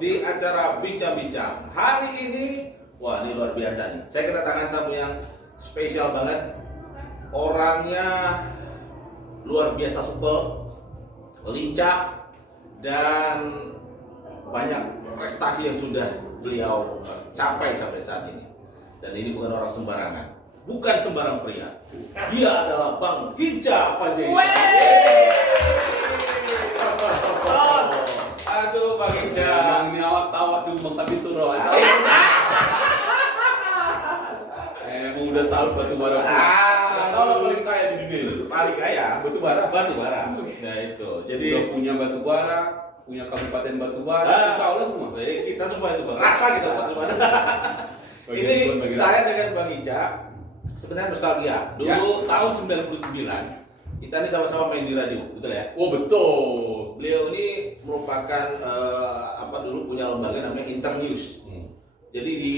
di acara Bincang-Bincang. Hari ini, wah ini luar biasa nih. Saya kedatangan tamu yang spesial banget. Orangnya luar biasa supel, lincah, dan banyak prestasi yang sudah beliau capai sampai saat ini. Dan ini bukan orang sembarangan, bukan sembarang pria. Dia adalah Bang Hinca Panjaitan. Aduh Bang Hinca, Ini awak tawa dumbang tapi suruh aja. Emang udah salut batu bara. Tahu paling kaya di dunia itu. paling kaya Batu bara. batu bara. Nah itu, jadi Udah punya batu bara, punya kabupaten batu bara, kita olah semua. kita semua itu Bang. Rata kita batu bara. Ini saya dengan Bang Hinca sebenarnya nostalgia. Dulu tahun 99 kita ini sama-sama main di radio, betul ya? Oh betul. Beliau ini merupakan dulu punya lembaga namanya Internews. Jadi di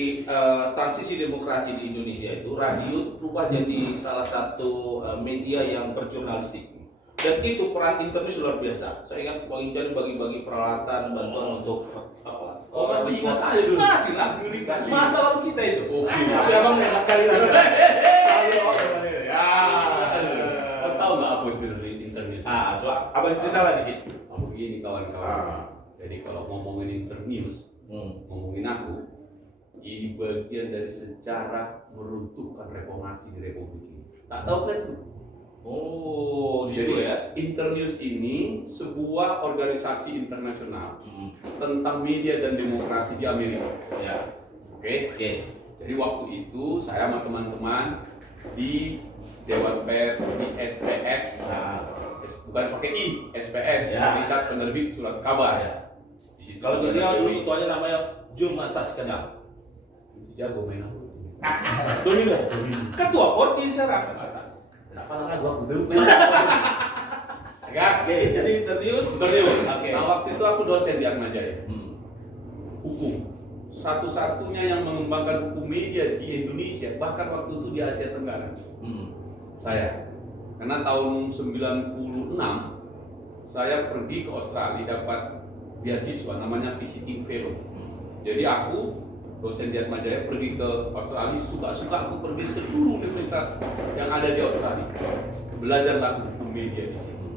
transisi demokrasi di Indonesia itu radio berubah jadi salah satu media yang berjurnalistik. Dan itu peran Internews luar biasa. Saya ingat Bang Hinca bagi-bagi peralatan bantuan untuk apa? Masih ingat aja dulu. Masih lah. Masa lalu kita itu. Oke. Tapi abang enak kali lah. Selalu orang ya. Kau tahu nggak apa itu dari internet? Coba abang cerita lah dikit. Begini kawan-kawan. Jadi kalau ngomongin internews, ngomongin aku, ini bagian dari sejarah meruntuhkan reformasi di Republik ini. Tak tahu kan tuh? Oh, di situ Jadi ya. Internews ini sebuah organisasi internasional tentang media dan demokrasi di Amerika. Ya. Oke. Jadi waktu itu saya sama teman-teman di Dewan Pers, di SPS, bukan pakai I, SPS, Ya. Serikat Penerbit Surat Kabar. Ya. Di situ Kalau di ada dia dulu Dewi. itu aja namanya Jumat Saskenal. Jago main aku. Tuh juga. Ketua Porti sekarang. Kenapa lah gua kudu main? Agak. Oke, jadi Internews. Oke. Nah waktu itu aku dosen di Atmajaya. Hukum. Satu-satunya yang mengembangkan hukum media di Indonesia, bahkan waktu itu di Asia Tenggara. Saya. Karena tahun 96 saya pergi ke Australia dapat beasiswa namanya visiting fellow. Jadi aku dosen di Atmajaya pergi ke Australia, suka-suka aku pergi seluruh universitas yang ada di Australia. Belajar hukum media di situ.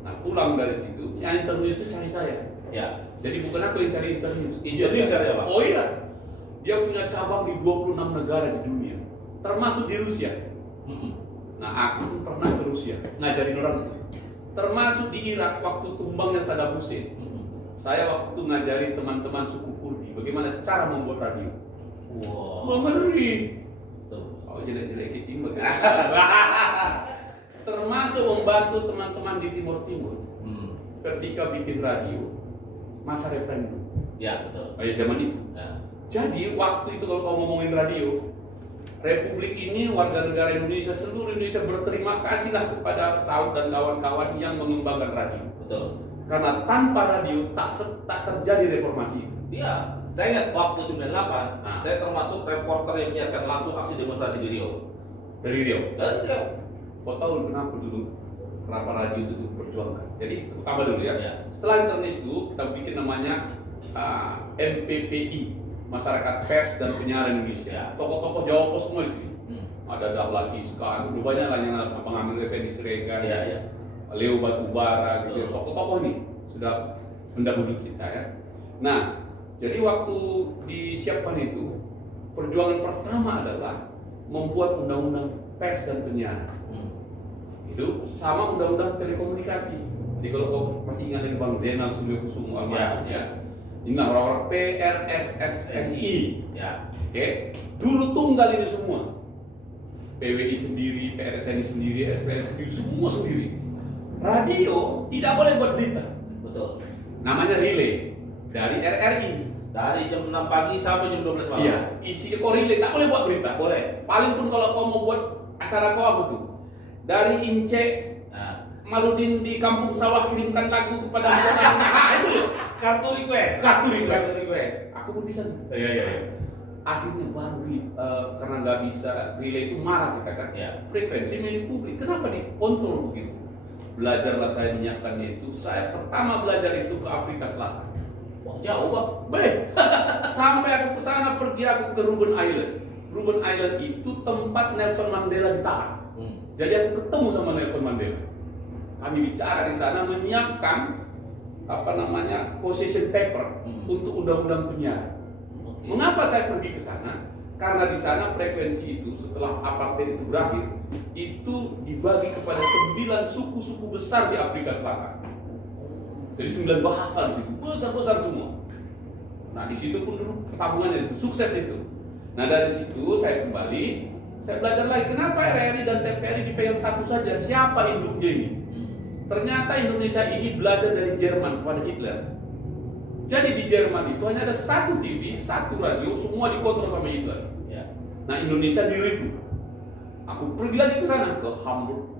Nah, pulang dari situ, yang Internews itu cari saya. Ya. Jadi bukan aku yang cari Internews. Internews cari apa? Oh iya. Dia punya cabang di 26 negara di dunia, termasuk di Rusia. Nah, aku pun pernah ke Rusia ngajarin orang. Termasuk di Irak waktu tumbangnya Saddam Hussein. Saya waktu itu ngajarin teman-teman suku Kurdi bagaimana cara membuat radio. Wow. Mengeri. Tuh. Oh jelek-jelek gitu. Termasuk membantu teman-teman di Timur Timur ketika bikin radio masa referendum. Ya, betul. Zaman itu. Ya. Jadi waktu itu kalau kau ngomongin radio, Republik ini warga negara Indonesia, seluruh Indonesia berterima kasihlah kepada Saud dan kawan-kawan yang mengembangkan radio. Betul. Karena tanpa radio tak terjadi reformasi. Iya, saya ingat waktu 98, saya termasuk reporter yang menyiarkan langsung aksi demonstrasi di Rio. Dari Riau. Dan Rio. Kau tahu kenapa dulu radio itu diperjuangkan? Jadi pertama dulu ya. Ya. Setelah Internews itu kita bikin namanya MPPI, Masyarakat Pers dan Penyiaran Indonesia. Tokoh-tokoh Jawa Pos semua di sini. Ada Dahlan Iskan, udah banyak lah yang pengambil Effendi Siregar, Leo Batubara, gitu. Tokoh-tokoh nih sudah mendahului kita ya. Nah, jadi waktu disiapkan itu, perjuangan pertama adalah membuat undang-undang pers dan penyiaran. Itu sama undang-undang telekomunikasi. Jadi kalau kau masih ingat dengan Bang Zainal Suryakusumo ya. Ini orang-orang PRSSNI. Ya. Oke. Dulu tunggal ini semua. PWI sendiri, PRSNI sendiri, SPS sendiri, semua sendiri. Radio tidak boleh buat berita. Betul. Namanya relay dari RRI. Dari jam 6 pagi sampai jam 12 malam. Iya, isi kau relay tak boleh buat berita. Boleh. Paling pun kalau kau mau buat acara kau apa tuh? Dari Ince Maludin di kampung sawah kirimkan lagu kepada anaknya. Itu loh. Kartu request. Aku pun bisa. Iya. Akhirnya baru karena nggak bisa relay itu marah kita kan. Frekuensi milik publik. Kenapa dikontrol begitu? Belajarlah saya menyiapkannya itu. Saya pertama belajar itu ke Afrika Selatan. Wah, jauh Bang. Baik, sampai aku ke sana pergi aku ke Robben Island. Robben Island itu tempat Nelson Mandela ditahan. Jadi aku ketemu sama Nelson Mandela. Kami bicara di sana menyiapkan position paper untuk undang-undang penyiaran. Mengapa saya pergi ke sana? Karena di sana frekuensi itu setelah apartheid itu berakhir, itu dibagi kepada 9 suku-suku besar di Afrika Selatan. Jadi 9 bahasa itu besar-besar semua. Nah di situ pun dulu pertabungannya sukses itu. Nah dari situ saya kembali, saya belajar lagi kenapa RRI dan TVRI dipegang satu saja, siapa induknya ini? Ternyata Indonesia ini belajar dari Jerman kepada Hitler. Jadi di Jerman itu hanya ada satu TV, satu radio, semua dikontrol sama Hitler. Nah Indonesia diritu. Aku pergi lagi ke sana, ke Hamburg,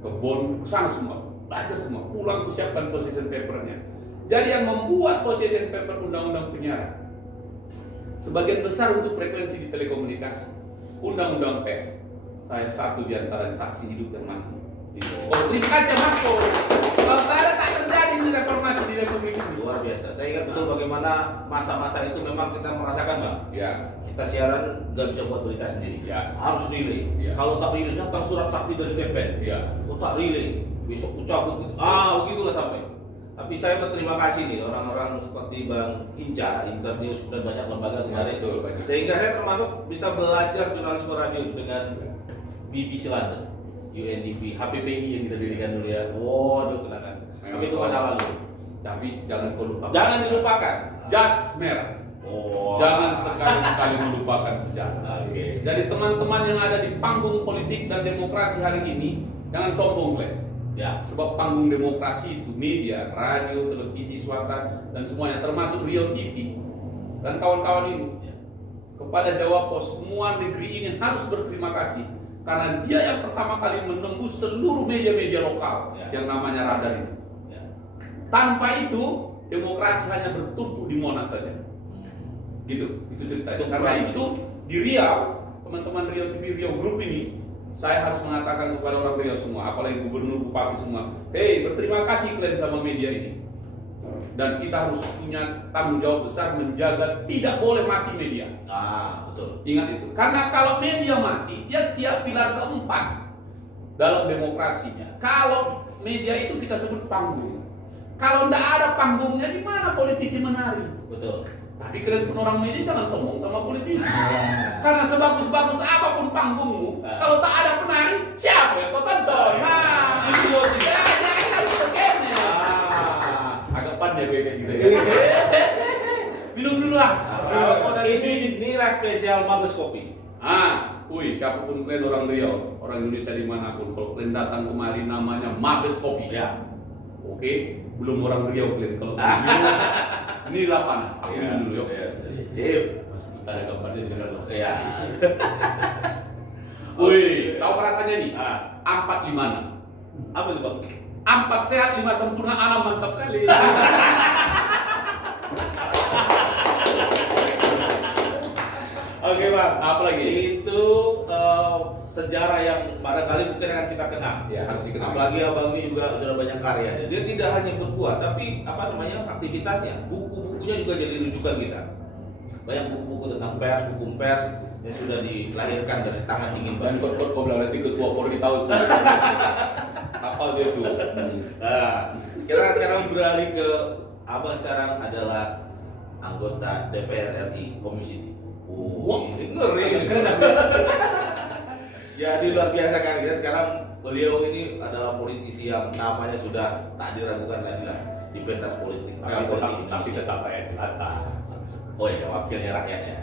ke Bonn, ke sana semua, belajar semua, pulang siapkan position papernya. Jadi yang membuat position paper undang-undang penyiaran sebagian besar untuk frekuensi di telekomunikasi, undang-undang pers. Saya satu di antara saksi hidup dan mati. Oh, terima kasih Marco. Kalau tak terjadi ini reformasi di Republik ini. Luar biasa. Saya ingat betul bagaimana masa-masa itu memang kita merasakan Bang. Ya. Kita siaran nggak bisa buat berita sendiri. Ya. Harus relay. Ya. Kalau tak relay datang surat sakti dari BPN. Ya. Kok tak relay? Besok ku cabut. Begitulah sampai. Tapi saya berterima kasih nih orang-orang seperti Bang Hinca, Internews dan banyak lembaga kemarin itu. Sehingga saya termasuk bisa belajar jurnalisme radio dengan BBC London, UNDP, HPPI yang kita dirikan dulu ya. Waduh, kenakan. Tapi itu masa lalu. Tapi jangan kau lupakan. Jangan dilupakan. Jas merah. Jangan sekali-sekali melupakan sejarah. Jadi teman-teman yang ada di panggung politik dan demokrasi hari ini, jangan sombong, Glenn. Ya, sebab panggung demokrasi itu media, radio, televisi, swasta, dan semuanya termasuk Rio TV dan kawan-kawan ini. Kepada Jawa Pos, semua negeri ini harus berterima kasih karena dia yang pertama kali menembus seluruh media-media lokal yang namanya radar itu. Tanpa itu, demokrasi hanya bertumpu di Monas saja. Gitu, itu ceritanya. Karena itu di Riau, teman-teman Rio TV, Rio Group ini, saya harus mengatakan kepada orang Riau semua, apalagi gubernur, bupati semua, hey, berterima kasih kalian sama media ini. Dan kita harus punya tanggung jawab besar menjaga tidak boleh mati media. Betul. Ingat itu. Karena kalau media mati, dia tiap pilar keempat dalam demokrasinya. Kalau media itu kita sebut panggung. Kalau tidak ada panggungnya, di mana politisi menari? Betul. Tapi kalian pun orang media jangan sombong sama politisi. Karena sebagus-bagus apapun panggungmu, kalau tak ada penari, siapa yang kau tonton? Situasi. Agak pandai kayak gitu. Minum dulu lah. Ini nilai spesial Mabes Kopi. Siapapun kalian orang Riau, orang Indonesia dimanapun, kalau kalian datang kemari namanya Mabes Kopi. Ya. Oke, belum orang Riau kalian. Kalau inilah panas. Aku minum dulu yuk. Sip. Masih kita ada gambarnya di dalam. Ya. Tahu rasanya nih? Ampat di mana? Apa itu Bang? Ampat sehat, 5 sempurna, alam mantap kali. Oke Bang. Apa lagi? Itu sejarah yang barangkali mungkin akan kita kenal. Ya, harus dikenal. Apalagi Abang ini juga sudah banyak karya. Dia tidak hanya berbuat, tapi aktivitasnya, buku-bukunya juga jadi rujukan kita. Banyak buku-buku tentang pers, hukum pers yang sudah dilahirkan dari tangan dingin Dan Bang. kau bilang nanti ketua Polri tahu tuh. Apa dia tuh? Sekarang beralih ke Abang sekarang adalah anggota DPR RI Komisi 3. Ini ngeri. Jadi luar biasa kan ya, sekarang beliau ini adalah politisi yang namanya sudah tak diragukan lagi lah di pentas politik. Tapi tetap rakyat jelata. Oh iya, wakilnya rakyatnya.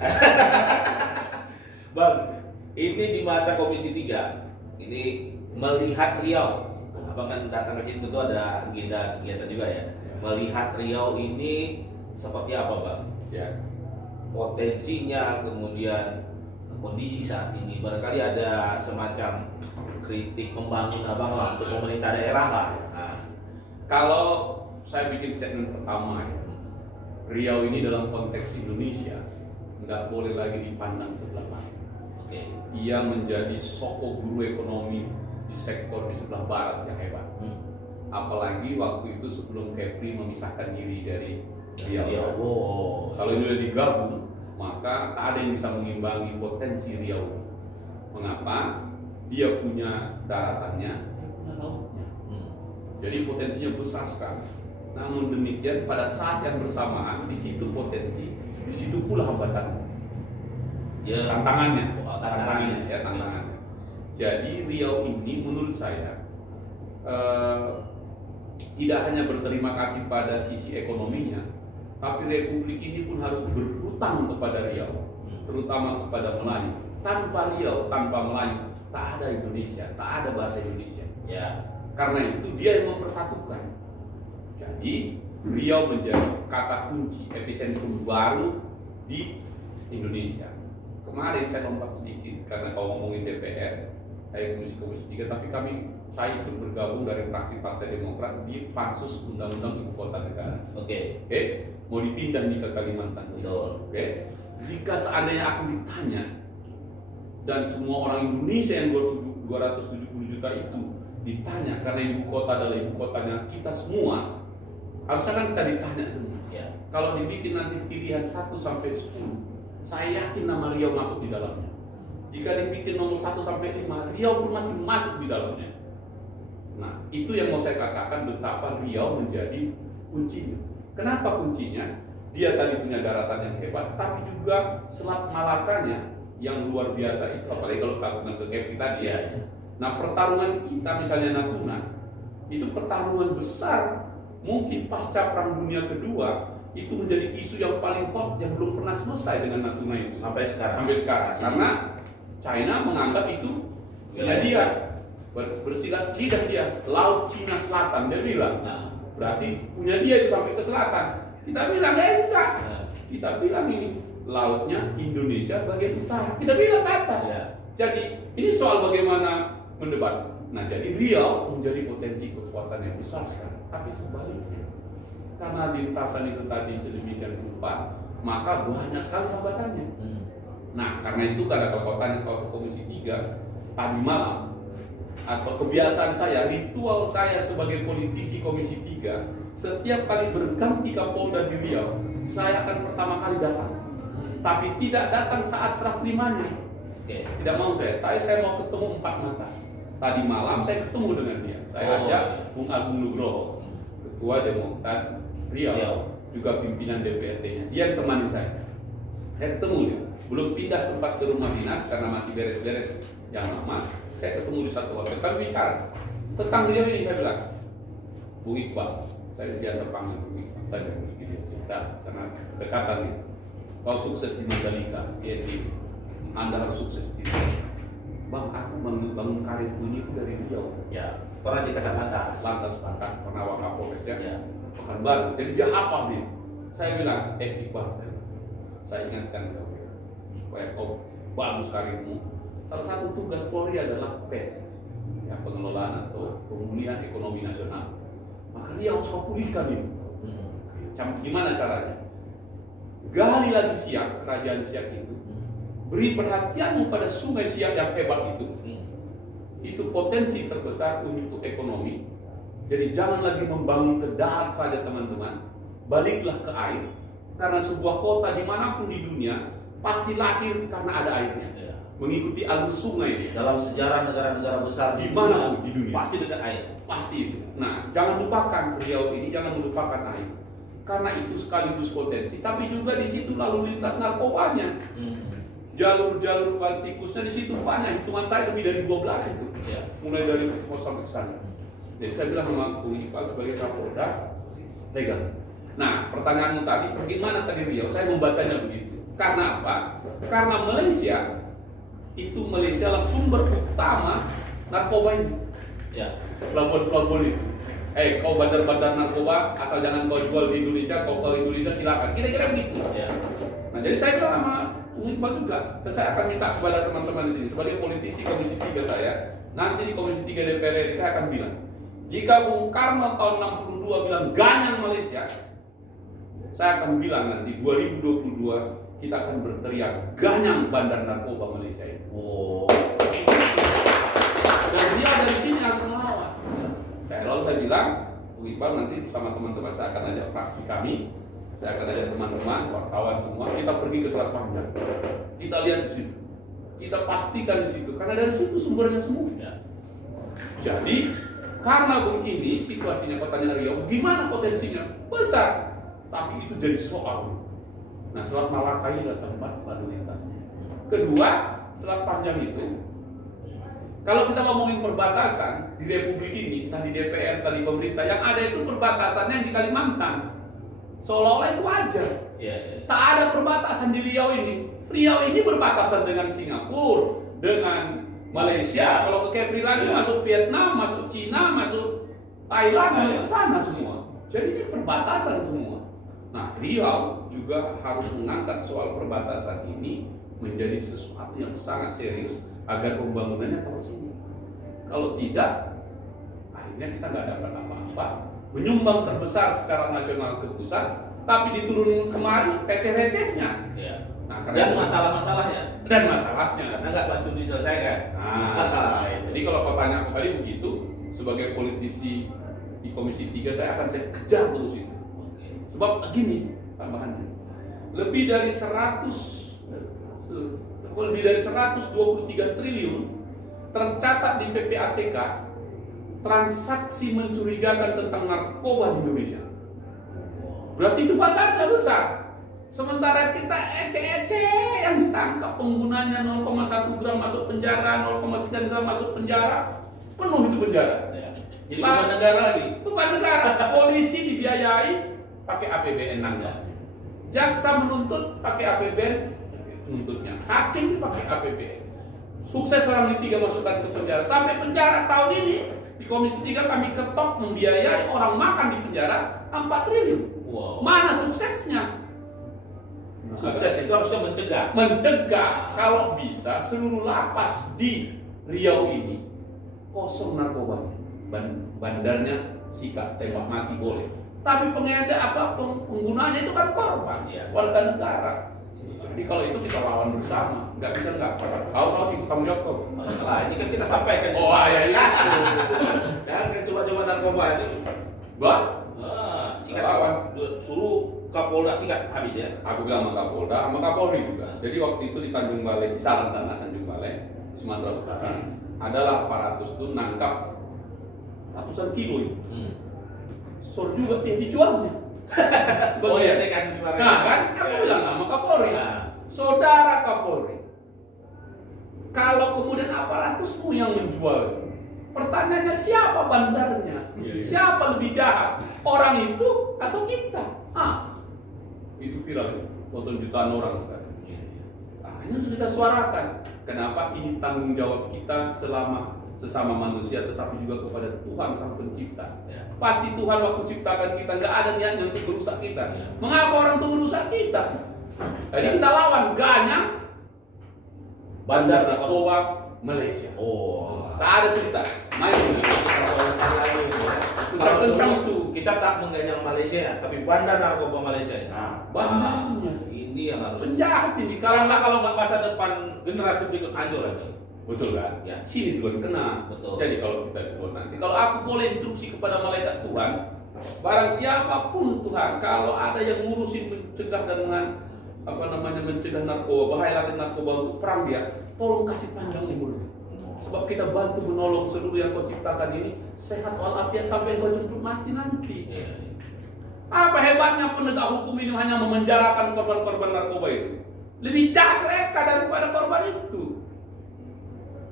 Bang, ini di mata Komisi 3, ini melihat Riau. Abang kan datang ke situ tuh ada agenda kegiatan juga ya. Melihat Riau ini seperti apa Bang? Ya. Potensinya, kemudian kondisi saat ini, barangkali ada semacam kritik membangun Abang lah untuk pemerintah daerah lah. Kalau saya bikin statement pertama ya, Riau ini dalam konteks Indonesia nggak boleh lagi dipandang sebelah mata. Ia menjadi soko guru ekonomi di sektor di sebelah barat yang hebat. Apalagi waktu itu sebelum Kepri memisahkan diri dari Riau. Oh. Kalau ini sudah digabung, maka tak ada yang bisa mengimbangi potensi Riau. Mengapa? Dia punya daratannya, dia punya lautnya. Jadi potensinya besar sekali. Namun demikian pada saat yang bersamaan di situ potensi, di situ pula hambatannya. Ya. Tantangannya, Tantangannya. tantangannya. Jadi Riau ini menurut saya tidak hanya berterima kasih pada sisi ekonominya, tapi Republik ini pun harus berhutang kepada Riau, terutama kepada Melayu. Tanpa Riau, tanpa Melayu, tak ada Indonesia, tak ada bahasa Indonesia. Ya. Karena itu dia yang mempersatukan. Jadi Riau menjadi kata kunci epicentrum baru di Indonesia. Kemarin saya lompat sedikit karena kalau ngomongin DPR, saya komisi 3, tapi saya ikut bergabung dari fraksi Partai Demokrat di pansus Undang-Undang Ibu Kota Negara. Oke. Mau dipindah nih ke Kalimantan. Betul. Jika seandainya aku ditanya dan semua orang Indonesia yang 270 juta itu ditanya karena ibu kota adalah ibu kotanya kita semua, harusnya kan kita ditanya semua. Ya. Kalau dibikin nanti pilihan 1 sampai 10, saya yakin nama Riau masuk di dalamnya. Jika dibikin nomor 1 sampai 5, Riau pun masih masuk di dalamnya. Nah, itu yang mau saya katakan betapa Riau menjadi kuncinya. Kenapa kuncinya? Dia tadi punya daratan yang hebat, tapi juga Selat Malakanya yang luar biasa itu, apalagi kalau tarungan ke Kepri tadi ya. Nah, pertarungan kita misalnya Natuna, itu pertarungan besar, mungkin pasca Perang Dunia Kedua, itu menjadi isu yang paling hot yang belum pernah selesai dengan Natuna itu sampai sekarang. Karena China menganggap itu ya dia bersilat lidah dia, Laut Cina Selatan, dia bilang. Nah, berarti punya dia itu sampai ke selatan. Kita bilang enggak. Kita bilang ini lautnya Indonesia bagian utara. Kita bilang ke atas. Ya. Jadi ini soal bagaimana mendebat. Nah, jadi Riau menjadi potensi kekuatan yang besar sekarang. Tapi sebaliknya, karena lintasan itu tadi sedemikian rupa, maka banyak sekali hambatannya. Nah, karena itu kalau ke Komisi 3 tadi malam, atau kebiasaan saya, ritual saya sebagai politisi Komisi 3, setiap kali berganti Kapolda di Riau, saya akan pertama kali datang. Tapi tidak datang saat serah terimanya. Tidak mau saya mau ketemu 4 mata. Tadi malam saya ketemu dengan dia. Saya ajak Bung Agung Nugroho, Ketua Demokrat Riau, juga pimpinan DPRD-nya. Dia yang temani saya. Saya ketemu dia. Belum pindah sempat ke rumah dinas karena masih beres-beres yang lama. Saya ketemu di satu hotel. Kami bicara tentang Riau ini. Saya bilang, Bung Iqbal, saya biasa panggil Bung Iqbal. Saya begini cerita karena kedekatan itu. Kau sukses di Mandalika, Anda harus sukses di sini. Bang, aku bangun karir ini dari Riau. Ya, pernah di Lantas Pangkat, pernah Wakapolresnya. Ya. Pekanbaru. Jadi dia hafal nih. Saya bilang, Iqbal, saya ingatkan kau supaya kau bagus karirmu. Salah satu tugas Polri adalah ya, pengelolaan atau pemulihan ekonomi nasional. Maka Riau harus kau pulihkan ini. Gimana caranya? Gali lagi Siak, kerajaan Siak itu. Beri perhatianmu pada sungai Siak yang hebat itu. Itu potensi terbesar untuk ekonomi. Jadi jangan lagi membangun ke darat saja teman-teman. Baliklah ke air. Karena sebuah kota dimanapun di dunia pasti lahir karena ada airnya. Mengikuti alur sungai. Dalam sejarah negara-negara besar di mana di dunia pasti dekat air. Pasti itu. Nah, jangan lupakan Riau ini, jangan melupakan air. Karena itu sekaligus potensi, tapi juga di situ lalu lintas narkobanya. Jalur-jalur tikusnya di situ banyak, hitungan saya lebih dari 12 itu. Ya. Mulai dari pos sampai ke sana. Jadi saya bilang sama Bung Iqbal sebagai Kapolda, pegang. Nah, pertanyaanmu tadi, bagaimana tadi Riau? Saya membacanya begitu. Karena apa? Karena Malaysia adalah sumber utama narkoba ini. Ya. Pelabuhan-pelabuhan itu. Kau bandar-bandar narkoba, asal jangan kau jual di Indonesia, kau ke Indonesia silakan. Kira-kira begitu. Ya. Nah, jadi saya bilang sama Bung Iqbal juga, dan saya akan minta kepada teman-teman di sini sebagai politisi Komisi 3 saya, nanti di Komisi 3 DPR saya akan bilang, jika Bung Karno tahun 62 bilang ganyang Malaysia, saya akan bilang nanti 2022 kita akan berteriak ganyang bandar narkoba Malaysia itu. Dan dia dari sini harus melawan. Lalu saya bilang, Bung Iqbal nanti bersama teman-teman saya akan ajak fraksi kami Saya akan ajak teman-teman, wartawan semua, kita pergi ke Selat Panjang. Kita lihat di situ. Kita pastikan di situ, karena dari situ sumbernya semua. Ya. Jadi, karena begini situasinya Kotanya Riau, gimana potensinya? Besar. Tapi itu jadi soal. Nah, Selat Malaka ini adalah tempat lalu lintasnya. Kedua, Selat Panjang itu, kalau kita ngomongin perbatasan di Republik ini, entah di DPR, entah di pemerintah, yang ada itu perbatasannya di Kalimantan. Seolah-olah itu wajar. Ya. Tak ada perbatasan di Riau ini. Riau ini berbatasan dengan Singapura, dengan Malaysia. Kalau ke Kepri lagi masuk Vietnam, masuk Cina, masuk Thailand, sampai ke sana semua. Jadi ini perbatasan semua. Nah, Riau juga harus mengangkat soal perbatasan ini menjadi sesuatu yang sangat serius agar pembangunannya terus ini. Kalau tidak, akhirnya kita nggak dapat apa-apa. Menyumbang terbesar secara nasional ke pusat, tapi diturunkan kemari receh-recehnya. Ya. Nah, Dan masalah-masalahnya. Dan masalahnya. Karena nggak bantu diselesaikan. Nah, jadi kalau pertanyaan aku tadi begitu, sebagai politisi di Komisi 3 saya kejar terus itu. Sebab gini tambahannya, lebih dari 123 triliun tercatat di PPATK transaksi mencurigakan tentang narkoba di Indonesia. Berarti itu bandarnya besar. Sementara kita eceh-eceh yang ditangkap penggunanya 0,1 gram masuk penjara, 0,9 gram masuk penjara, penuh itu penjara. Ya. Jadi beban negara lagi. Beban negara. Polisi dibiayai pakai APBN Anda. Jaksa menuntut pakai APBN menuntutnya. Hakim pakai APBN. Sukses orang di 3 masukkan ke penjara. Sampai penjara tahun ini di Komisi 3 kami ketok membiayai orang makan di penjara 4 triliun. Wow. Mana suksesnya? Sukses itu harusnya mencegah. Mencegah. Kalau bisa seluruh lapas di Riau ini kosong narkobanya. Bandarnya sikat, tembak mati boleh. Tapi penggunanya itu kan korban, warga negara. Jadi kalau itu kita lawan bersama, nggak bisa nggak. Harus ikut tanggung jawab kok. Masalah ini kan kita sampaikan. Oh ya itu. Dan coba-coba narkoba ini, sikat lawan. Suruh Kapolda sikat habis ya. Aku bilang sama Kapolda, sama Kapolri juga. Jadi waktu itu di Tanjung Balai, di Saran sana Tanjung Balai, Sumatera Utara, adalah aparatus itu nangkap ratusan kilo. Sor juga dijualnya. Oh ya, kasus kemarin. Nah kan, aku bilang sama Kapolri, saudara Kapolri, kalau kemudian aparatusmu yang menjual, pertanyaannya siapa bandarnya? Siapa lebih jahat? Orang itu atau kita? Itu viral, tonton jutaan orang sekarang. Ini harus kita suarakan. Kenapa ini tanggung jawab kita sesama manusia, tetapi juga kepada Tuhan Sang Pencipta. Pasti Tuhan waktu ciptakan kita nggak ada niatnya untuk merusak kita. Mengapa orang itu merusak kita? Jadi kita lawan ganyang bandar narkoba Malaysia. Tak ada cerita. Main ini. Tentang itu kita tak mengganyang Malaysia, tapi bandar narkoba Malaysia. Bandarnya. Ini yang harus. Penjahat ini. Kalau nggak masa depan generasi berikut hancur. Betul kan? Ya. Sini duluan kena. Betul. Jadi kalau kita duluan nanti, kalau aku boleh instruksi kepada malaikat Tuhan, barang siapapun Tuhan, kalau ada yang ngurusin mencegah dan mencegah narkoba, bahaya lagi narkoba untuk perang dia, tolong kasih panjang umur. Sebab kita bantu menolong seluruh yang kau ciptakan ini sehat walafiat sampai kau jemput mati nanti. Apa hebatnya penegak hukum ini hanya memenjarakan korban-korban narkoba itu? Lebih jahat mereka daripada korban itu.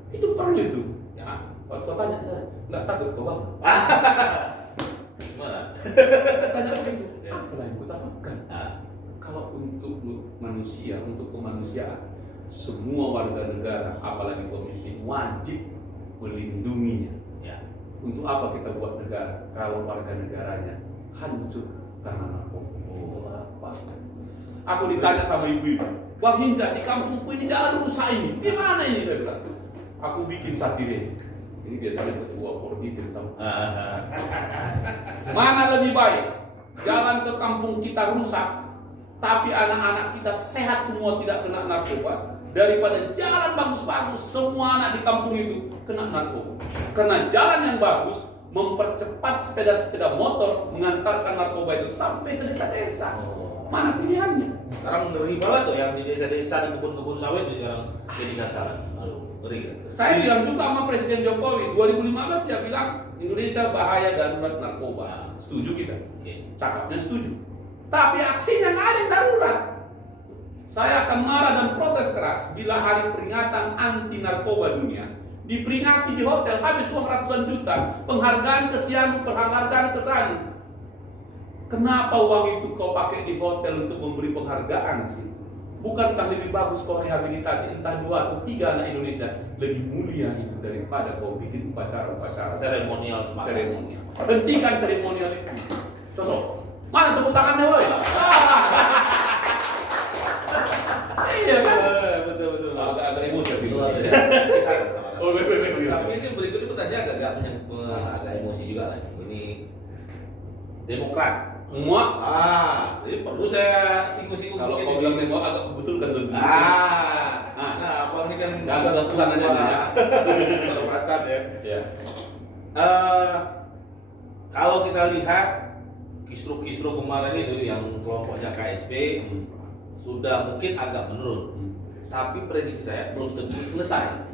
Itu perlu itu. Ya, kau tanya, nggak takut kau bang? Gimana? Tanya begitu. Apa yang kau takutkan? Kalau untuk manusia, untuk kemanusiaan, semua warga negara, apalagi pemimpin, wajib melindunginya. Ya. Untuk apa kita buat negara kalau warga negaranya hancur karena narkoba? Apa? Aku ditanya sama ibu-ibu, Bang Hinca, di kampungku ini jalan rusak ini. Gimana ini? Saya bilang. Aku bikin satire. Ini biasanya ketua Pordi tahu. Mana lebih baik? Jalan ke kampung kita rusak, tapi anak-anak kita sehat semua tidak kena narkoba, daripada jalan bagus-bagus semua anak di kampung itu kena narkoba. Karena jalan yang bagus mempercepat sepeda-sepeda motor mengantarkan narkoba itu sampai ke desa-desa. mana pilihannya? Sekarang ngeri banget tuh yang di desa-desa, di kebun-kebun sawit tuh sekarang jadi sasaran. Aduh, ngeri kan? Saya bilang juga sama Presiden Jokowi, 2015 dia bilang Indonesia bahaya darurat narkoba. Setuju kita? Cakapnya setuju. Tapi aksinya nggak ada yang darurat. Saya akan marah dan protes keras bila hari peringatan anti narkoba dunia diperingati di hotel habis uang ratusan juta, penghargaan ke Sianu, penghargaan ke Sanu. Kenapa uang itu kau pakai di hotel untuk memberi penghargaan sih? Bukankah lebih bagus kau rehabilitasi entah 2 atau 3 anak Indonesia? Lebih mulia itu daripada kau bikin upacara-upacara Seremonial semacam. seremonial. Hentikan seremonial itu. Sosok. Mana tepuk tangannya woi? Iya kan? Betul. Agak emosi tapi. Oh, Tapi ini berikut itu tadi agak emosi juga lah. Ini Demokrat. Semua. Jadi perlu saya singgung-singgung. Kalau kau bilang demo agak kebetulkan tuh. Apalagi kan Jangan susah nanya ya. Kehormatan ya. Ya. Kalau kita lihat kisru-kisru kemarin itu yang kelompoknya KSP sudah mungkin agak menurun. Tapi prediksi saya belum tentu selesai.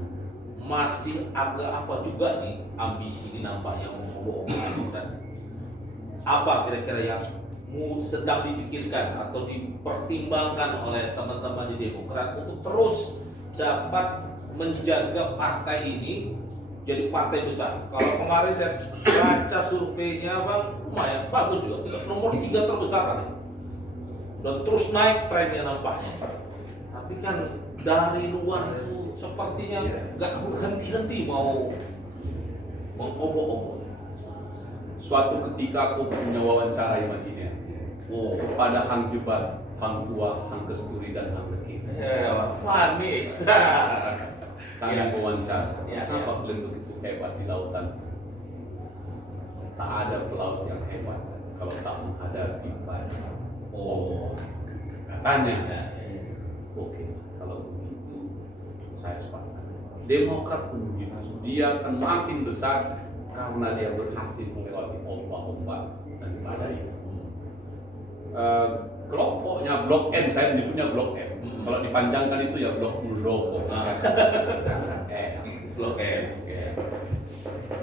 Masih agak apa juga nih ambisi ini nampaknya ngomong-ngomong dan apa kira-kira yang sedang dipikirkan atau dipertimbangkan oleh teman-teman di Demokrat untuk terus dapat menjaga partai ini jadi partai besar. Kalau kemarin saya baca surveinya Bang, lumayan bagus juga, udah nomor 3 terbesar kan. Dan terus naik trennya nampaknya. Tapi kan dari luar itu sepertinya nggak henti-henti mau mengobok-obok. Suatu ketika aku punya wawancara imajiner kepada Hang Jebat, Hang Tua, Hang Kesturi dan Hang Lekir. Manis. Kami wawancara. Ya. Kenapa kalian begitu hebat di lautan? Tak ada pelaut yang hebat kalau tak menghadapi badai. Katanya. Oke, kalau begitu saya sepakat. Demokrat pun begitu. Dia akan makin besar karena dia berhasil melewati ombak-ombak dan badai. Kelompoknya Blok M, saya menyebutnya Blok M. Kalau dipanjangkan itu ya Blok Muldoko. Blok M.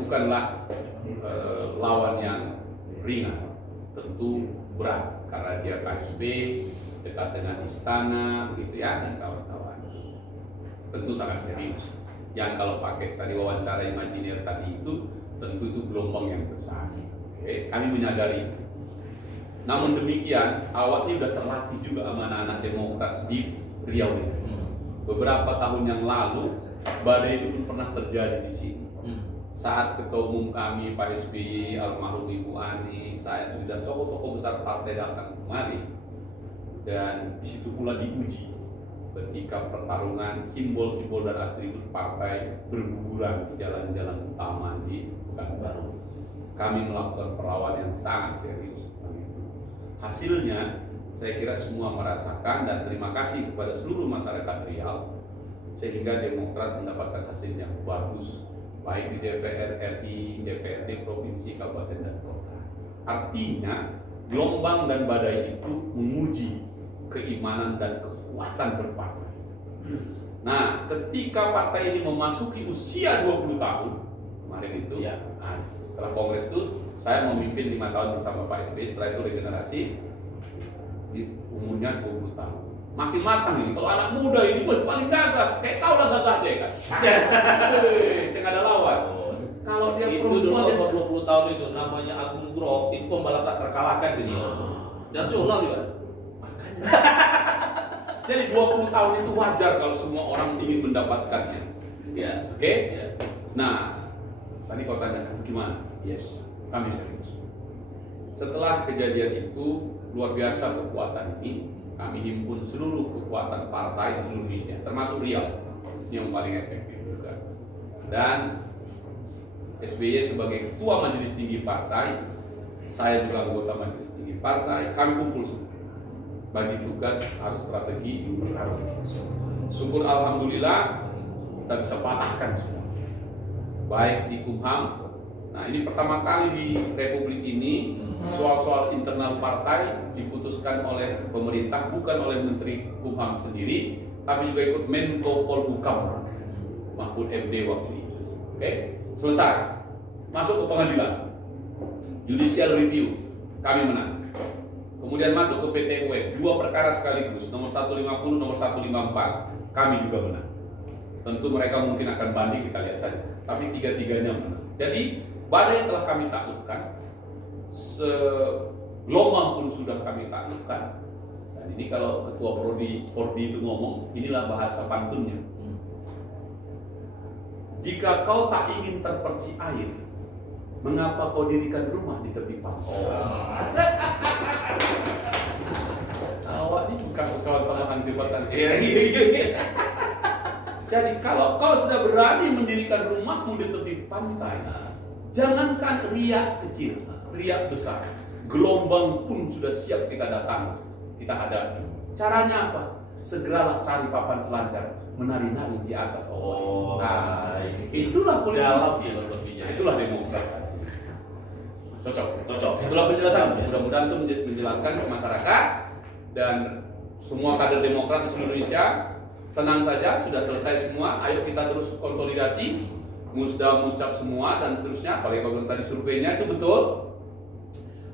Bukanlah lawan yang ringan, tentu berat karena dia KSP, dekat dengan istana, begitu ya, dan kawan-kawan. Tentu sangat serius. Yang kalau pakai tadi wawancara imajiner tadi itu, tentu itu gelombang yang besar. Kami menyadari. Namun demikian, awak ini sudah terlatih juga sama anak-anak Demokrat di Riau ini. Beberapa tahun yang lalu, badai itu pun pernah terjadi di sini. Saat ketua umum kami Pak SBY, almarhum Ibu Ani, saya dan tokoh-tokoh besar partai datang kemari, dan di situ pula diuji ketika pertarungan simbol-simbol dan atribut partai berguguran di jalan-jalan utama di Pekanbaru. Kami melakukan perlawanan yang sangat serius. Hasilnya, saya kira semua merasakan dan terima kasih kepada seluruh masyarakat Riau sehingga Demokrat mendapatkan hasil yang bagus baik di DPR RI, DPRD provinsi, kabupaten dan kota. Artinya gelombang dan badai itu menguji keimanan dan kekuatan berpartai. Nah, ketika partai ini memasuki usia 20 tahun kemarin itu, nah, setelah kongres itu saya memimpin 5 tahun bersama Pak SBY, setelah itu regenerasi di umurnya 20 tahun. Makin matang ini, kalau anak muda ini paling gagah, kayak tau lah gagah dia kan. Saya nggak ada lawan. Kalau dia itu dulu umur 20 tahun itu namanya Agung Grok, itu pembalap tak terkalahkan gitu. Nasional juga. Jadi 20 tahun itu wajar kalau semua orang ingin mendapatkannya. Ya. Oke? Nah, tadi kau tanyakan gimana? Yes, kami serius. Setelah kejadian itu, luar biasa kekuatan ini. Kami himpun seluruh kekuatan partai di seluruh Indonesia, termasuk Riau yang paling efektif juga. Dan SBY sebagai ketua majelis tinggi partai, saya juga anggota majelis tinggi partai, kami kumpul semua. Bagi tugas harus strategi bertarung. Syukur alhamdulillah kita bisa patahkan semua. Baik di Kumham, Nah, ini pertama kali di Republik ini soal-soal internal partai diputuskan oleh pemerintah, bukan oleh Menteri Kumham sendiri, tapi juga ikut Menko Polhukam Mahfud MD waktu itu. Oke, selesai. Masuk ke pengadilan, judicial review, kami menang. Kemudian masuk ke PT UN, 2 perkara sekaligus, nomor 150, nomor 154, kami juga menang. Tentu mereka mungkin akan banding, kita lihat saja. Tapi 3-3-nya menang. Jadi badai telah kami taklukkan, segelombang pun sudah kami taklukkan. Dan ini kalau Ketua Pordi itu ngomong, inilah bahasa pantunnya. Jika kau tak ingin terpercik air, mengapa kau dirikan rumah di tepi pantai? Awak ini bukan kawan sama debatan. Jadi kalau kau sudah berani mendirikan rumahmu di tepi pantai, jangankan riak kecil, riak besar, gelombang pun sudah siap kita datang, kita hadapi. Caranya apa? Segeralah cari papan selancar, menari-nari di atas ombak. Nah, itulah politik. Dalam filosofinya. Itulah demokrat. Cocok. Itulah penjelasan. Mudah-mudahan itu menjelaskan ke masyarakat dan semua kader demokrat di seluruh Indonesia. Tenang saja, sudah selesai semua. Ayo kita terus konsolidasi, musda-muscap semua dan seterusnya. Apalagi kalau tadi surveinya itu betul.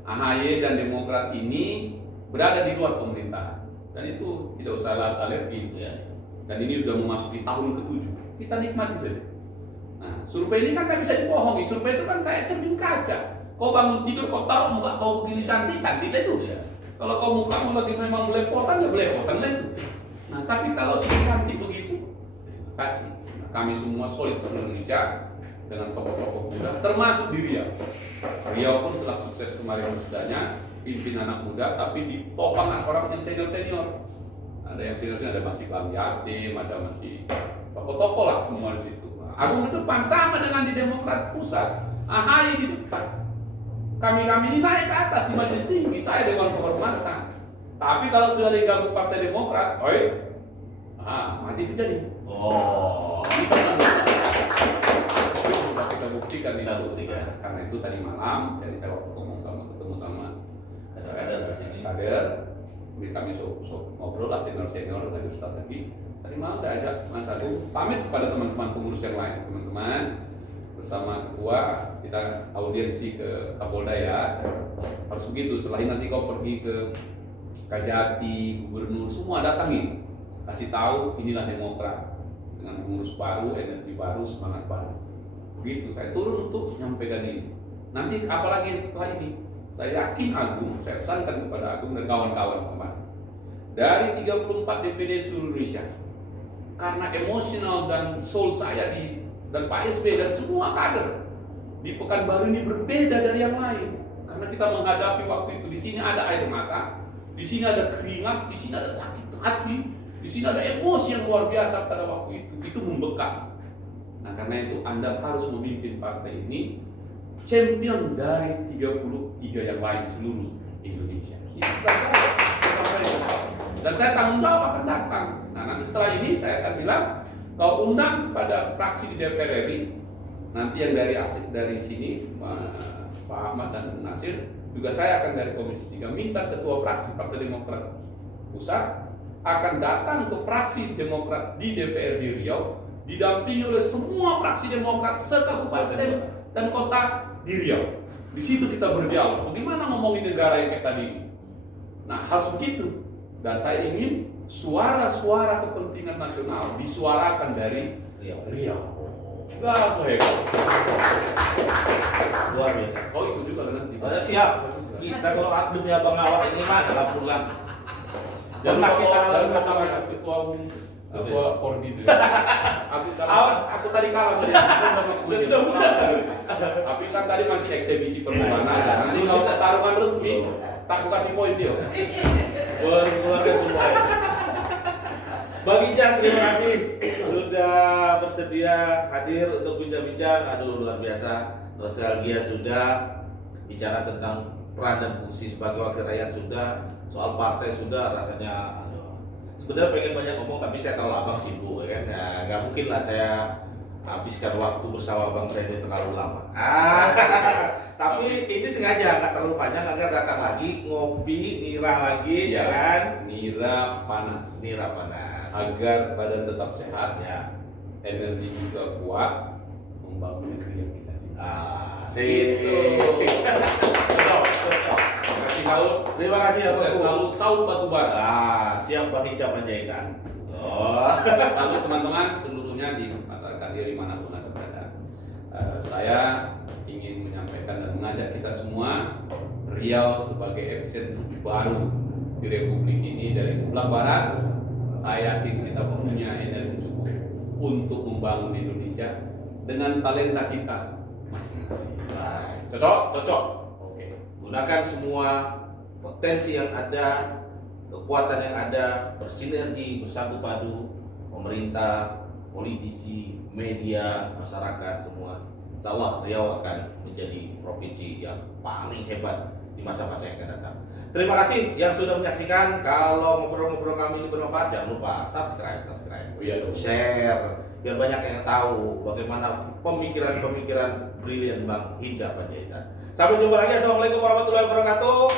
AHY dan Demokrat ini berada di luar pemerintahan dan itu tidak usah alergi. Dan ini sudah memasuki tahun ke-7. Kita nikmati saja. Nah, survei ini kan nggak bisa dibohongi. Survei itu kan kayak cermin kaca. Kau bangun tidur, kau taruh muka kau begini cantik lah itu. Kalau kau mukamu lagi memang belepotan, ya belepotan lah itu. Nah, tapi kalau sudah cantik begitu, kasih. Nah, kami semua solid di Indonesia dengan tokoh-tokoh muda, termasuk di Riau. Riau pun setelah sukses kemarin musdanya, pimpin anak muda, tapi ditopang orang yang senior-senior. Ada yang senior-senior, ada masih Bang Yatim, ada masih tokoh-tokoh lah semua di situ. Agung di depan sama dengan di Demokrat Pusat, AHY di depan. Kami ini naik ke atas di majelis tinggi, saya dengan penghormatan. Tapi kalau sudah diganggu Partai Demokrat, mati itu jadi. Kita buktikan itu. Karena itu tadi malam, jadi saya waktu ketemu sama kader, kami ngobrol lah senior dari Ustadz tadi. Tadi malam saya ajak Mas Agung pamit kepada teman-teman pengurus yang lain, teman-teman bersama ketua kita audiensi ke Kapolda ya. Harus begitu. Setelah ini nanti kau pergi ke Kajati, gubernur, semua datangin, kasih tahu inilah Demokrat dengan pengurus baru, energi baru, semangat baru. Begitu, saya turun untuk menyampaikan ini. Nanti apalagi setelah ini, saya yakin Agung, saya pesankan kepada Agung dan kawan-kawan kemarin dari 34 DPD seluruh Indonesia, karena emosional dan soul saya dan Pak SB dan semua kader di Pekanbaru ini berbeda dari yang lain, karena kita menghadapi waktu itu di sini ada air mata. Di sini ada keringat, di sini ada sakit hati, di sini ada emosi yang luar biasa pada waktu itu membekas. Nah, karena itu Anda harus memimpin partai ini champion dari 33 yang lain seluruh Indonesia. Dan saya tanggung jawab akan datang. Nah, nanti setelah ini saya akan bilang, kau undang pada fraksi di DPR RI, nanti yang dari sini Pak Ahmad dan Nasir. Juga saya akan dari Komisi 3 minta ketua fraksi Partai Demokrat Pusat akan datang ke fraksi Demokrat di DPR di Riau, didampingi oleh semua fraksi Demokrat sekabupaten dan kota di Riau. Di situ kita berdialog. Bagaimana ngomongin negara yang kayak tadi? Nah, harus begitu. Dan saya ingin suara-suara kepentingan nasional disuarakan dari Riau. Gak hebat. Luar biasa. Oh, itu juga nanti. Siap. Kita kalau adminnya pengawal ini mah adalah pulang. Dan kita dalam masalah ketua Pordi itu. Aku tadi kalah dia. Tapi kan tadi masih eksebisi permainan. Nanti kalau pertarungan resmi, tak aku kasih poin dia. Keluarga semua. Bang Ijang, terima kasih sudah bersedia hadir untuk bincang-bincang. Aduh, luar biasa. Nostalgia sudah, bicara tentang peran dan fungsi sebagai wakil rakyat sudah, soal partai sudah, rasanya aduh. Sebenarnya pengen banyak ngomong tapi saya tahu abang sibuk ya kan. Nah, nggak mungkin lah saya habiskan waktu bersama Bang Saidi terlalu lama. Tapi ini sengaja nggak terlalu panjang agar datang lagi ngopi, nira lagi, ya kan? Nira panas. Nira panas. Agar badan tetap sehat, Ya. energi juga kuat, membangun negeri yang kita cintai. Sip. Terima kasih Saud. Terima kasih ya Sukses Bang. selalu Saud Batubara. Siap Bang Ica Panjaitan. Lalu teman-teman seluruhnya di masyarakat di dimanapun Anda berada, saya ingin menyampaikan dan mengajak kita semua, Riau sebagai epicentrum baru di Republik ini dari sebelah barat. Saya yakin kita punya energi cukup untuk membangun Indonesia dengan talenta kita masing-masing. Cocok? Cocok. Oke. Gunakan semua potensi yang ada, kekuatan yang ada, bersinergi, bersatu padu, pemerintah, politisi, media, masyarakat semua. Insya Allah Riau akan menjadi provinsi yang paling hebat di masa-masa yang akan datang. Terima kasih yang sudah menyaksikan. Kalau ngobrol-ngobrol kami ini bermanfaat, jangan lupa subscribe, Oh iya dong. share, biar banyak yang tahu bagaimana pemikiran-pemikiran brilian Bang Ica Panjaitan. Sampai jumpa lagi. Assalamualaikum warahmatullahi wabarakatuh.